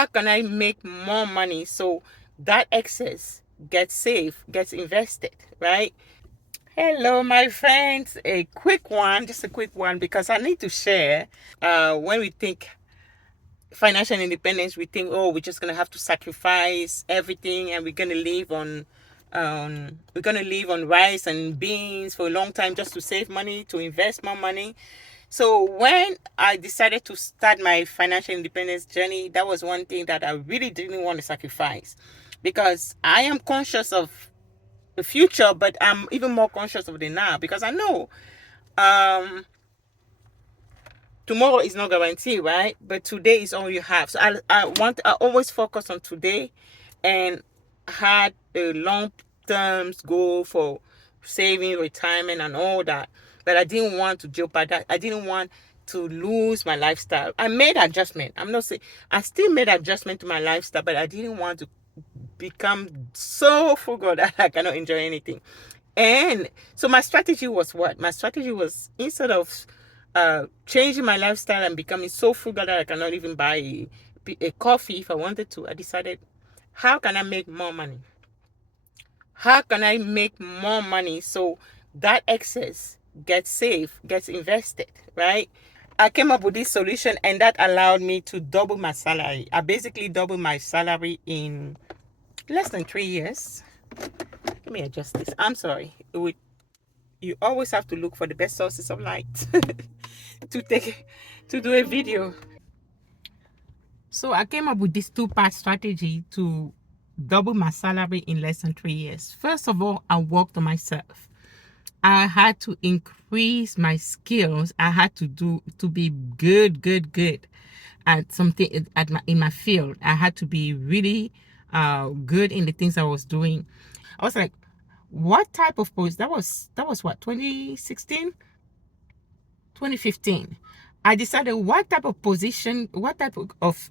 How can I make more money so that excess gets saved, gets invested, right? Hello, my friends. A quick one, just a quick one, because I need to share. When we think financial independence, we think, oh, we're just gonna have to sacrifice everything, and we're gonna live on rice and beans for a long time just to save money, to invest more money. So when I decided to start my financial independence journey, that was one thing that I really didn't want to sacrifice, because I am conscious of the future, but I'm even more conscious of the now, because I know um tomorrow is not guaranteed, right? But today is all you have. So I always focus on today, and had a long term goal for saving, retirement, and all that. But I didn't want to jeopardize. I didn't want to lose my lifestyle. I made adjustment. I'm not saying I still made adjustment to my lifestyle, but I didn't want to become so frugal that I cannot enjoy anything. And so my strategy was what? My strategy was, instead of changing my lifestyle and becoming so frugal that I cannot even buy a coffee if I wanted to, I decided, how can I make more money? How can I make more money so that excess gets saved, gets invested, right? I came up with this solution, and that allowed me to double my salary. I basically doubled my salary in less than 3 years. Let me adjust this. I'm sorry. You always have to look for the best sources of light to take to do a video. So I came up with this two-part strategy to double my salary in less than 3 years. First of all, I worked on myself. I had to increase my skills. I had to be good at something in my field. I had to be really good in the things I was doing. I was like, what type of post? That was what, 2016, 2015. I decided what type of position, what type of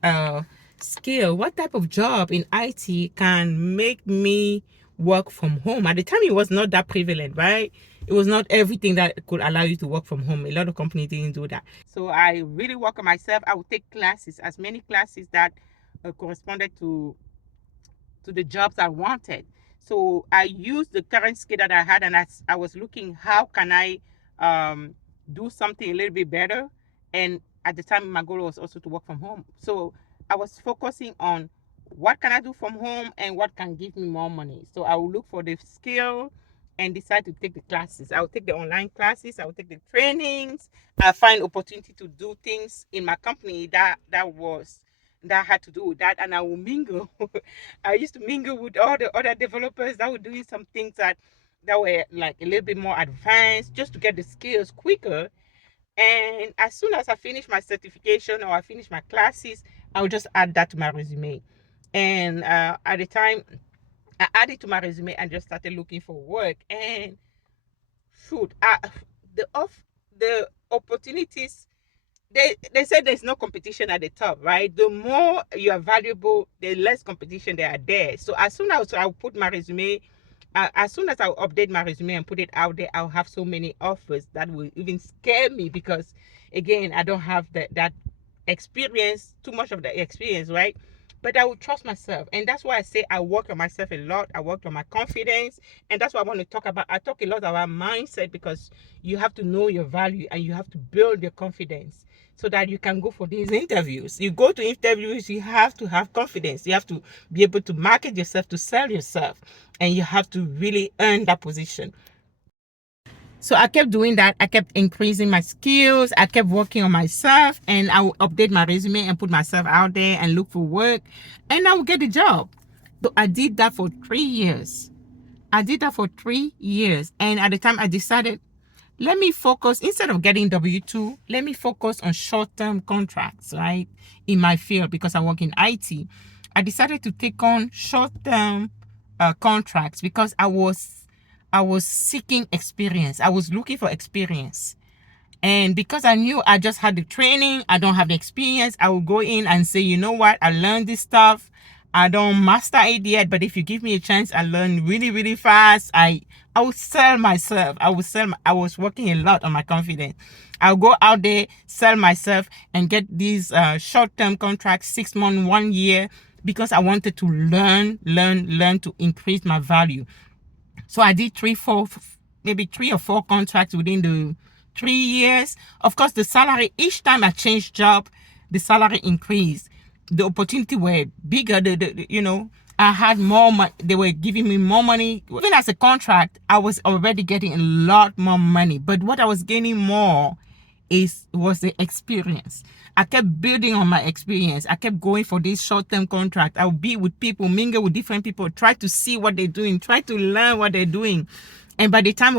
skill, what type of job in IT can make me work from home. At the time, it was not that prevalent, right? It was not everything that could allow you to work from home. A lot of companies didn't do that. So I really work on myself. I would take classes, as many classes that corresponded to the jobs I wanted. So I used the current skill that I had, and I was looking, how can I um, do something a little bit better. And at the time, my goal was also to work from home. So I was focusing on what can I do from home and what can give me more money. So I will look for the skill and decide to take the classes. I will take the online classes. I will take the trainings. I find opportunity to do things in my company that had to do with that, and I will mingle. I used to mingle with all the other developers that were doing some things that were like a little bit more advanced, just to get the skills quicker. And as soon as I finish my certification or I finish my classes, I will just add that to my resume. And at the time, I added to my resume and just started looking for work. And shoot, the opportunities, they said there's no competition at the top, right? The more you are valuable, the less competition there are there. So as soon as I put my resume, as soon as I update my resume and put it out there, I'll have so many offers that will even scare me, because again, I don't have that experience, too much of the experience, right? But I will trust myself. And that's why I say I work on myself a lot. I work on my confidence. And that's what I want to talk about. I talk a lot about mindset, because you have to know your value and you have to build your confidence so that you can go for these interviews. You go to interviews, you have to have confidence. You have to be able to market yourself, to sell yourself, and you have to really earn that position. So I kept doing that. I kept increasing my skills. I kept working on myself, and I would update my resume and put myself out there and look for work, and I would get the job. So I did that for 3 years. I did that for 3 years. And at the time I decided, let me focus, instead of getting W-2, let me focus on short-term contracts, right? In my field, because I work in IT. I decided to take on short-term contracts, because I was seeking experience. I was looking for experience. And because I knew I just had the training, I don't have the experience, I would go in and say, you know what, I learned this stuff. I don't master it yet, but if you give me a chance, I learn really, really fast. I will sell myself. I was working a lot on my confidence. I'll go out there, sell myself, and get these short-term contracts, 6 months, 1 year, because I wanted to learn to increase my value. So I did maybe 3 or 4 contracts within the 3 years. Of course, the salary, each time I changed job, the salary increased. The opportunity were bigger. I had more money. They were giving me more money. Even as a contract, I was already getting a lot more money. But what I was gaining more was the experience. I kept building on my experience. I kept going for this short-term contract. I'll be with people, mingle with different people, try to see what they're doing, try to learn what they're doing. And by the time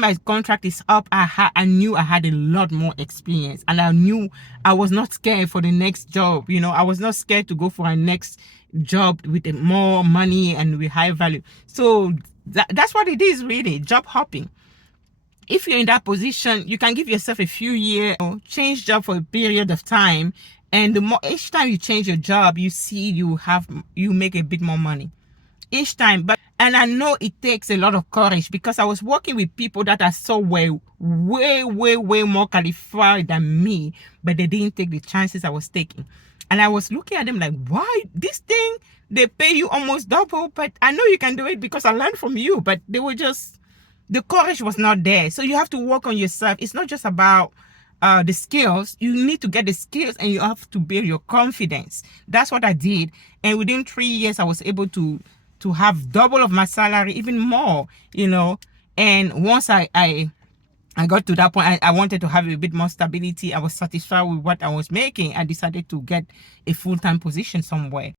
my contract is up, I knew I had a lot more experience, and I knew I was not scared for the next job. I was not scared to go for a next job with more money and with high value. So that's what it is, really, job hopping. If you're in that position, you can give yourself a few years, change job for a period of time, and each time you change your job, you see you make a bit more money each time. And I know it takes a lot of courage, because I was working with people that are so way more qualified than me, but they didn't take the chances I was taking. And I was looking at them like, why this thing, they pay you almost double, but I know you can do it because I learned from you. But the courage was not there. So you have to work on yourself. It's not just about the skills. You need to get the skills, and you have to build your confidence. That's what I did. And within 3 years, I was able to have double of my salary, even more, And once I got to that point, I wanted to have a bit more stability. I was satisfied with what I was making. I decided to get a full-time position somewhere.